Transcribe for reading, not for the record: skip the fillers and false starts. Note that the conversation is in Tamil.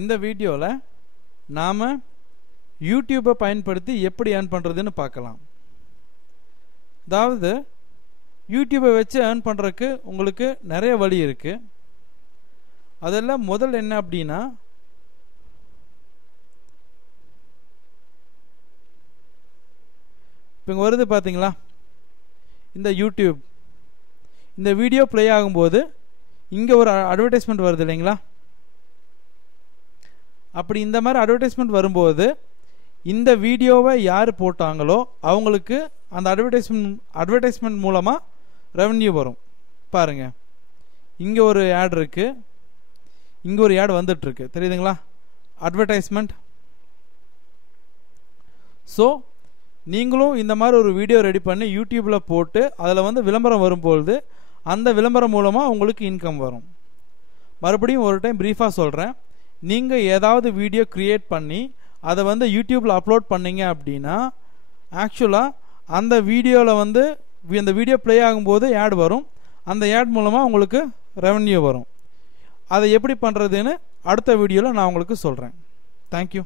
இந்த வீடியோல நாம யூடியூபை பயன்படுத்தி எப்படி earn பண்றதுன்னு பார்க்கலாம். அதாவது யூடியூபை வச்சு earn பண்றதுக்கு உங்களுக்கு நிறைய வழி இருக்கு. அதெல்லாம் முதல் என்ன அப்படின்னா, இப்போ இங்கே வருது பார்த்தீங்களா, இந்த யூடியூப் இந்த வீடியோ ப்ளே ஆகும்போது இங்கே ஒரு அட்வர்டைஸ்மெண்ட் வருது இல்லைங்களா. அப்படி இந்த மாதிரி அட்வர்டைஸ்மெண்ட் வரும்போது இந்த வீடியோவை யார் போட்டாங்களோ அவங்களுக்கு அந்த அட்வர்டைஸ்மெண்ட் மூலமாக ரெவன்யூ வரும். பாருங்க, இங்கே ஒரு ஆட் இருக்கு, இங்கே ஒரு ஆட் வந்துட்டுருக்கு, தெரியுதுங்களா, அட்வர்டைஸ்மெண்ட். ஸோ நீங்களும் இந்த மாதிரி ஒரு வீடியோ ரெடி பண்ணி யூடியூப்பில் போட்டு அதில் விளம்பரம் வரும்பொழுது அந்த விளம்பரம் மூலமாக உங்களுக்கு இன்கம் வரும். மறுபடியும் ஒரு டைம் ப்ரீஃபாக சொல்கிறேன். நீங்கள் ஏதாவது வீடியோ க்ரியேட் பண்ணி அதை யூடியூப்பில் அப்லோட் பண்ணீங்க அப்படின்னா ஆக்சுவலாக அந்த வீடியோவில் அந்த வீடியோ ப்ளே ஆகும்போது ஆட் வரும். அந்த ஆட் மூலமாக உங்களுக்கு ரெவன்யூ வரும். அதை எப்படி பண்ணுறதுன்னு அடுத்த வீடியோவில் நான் உங்களுக்கு சொல்கிறேன். தேங்க்யூ.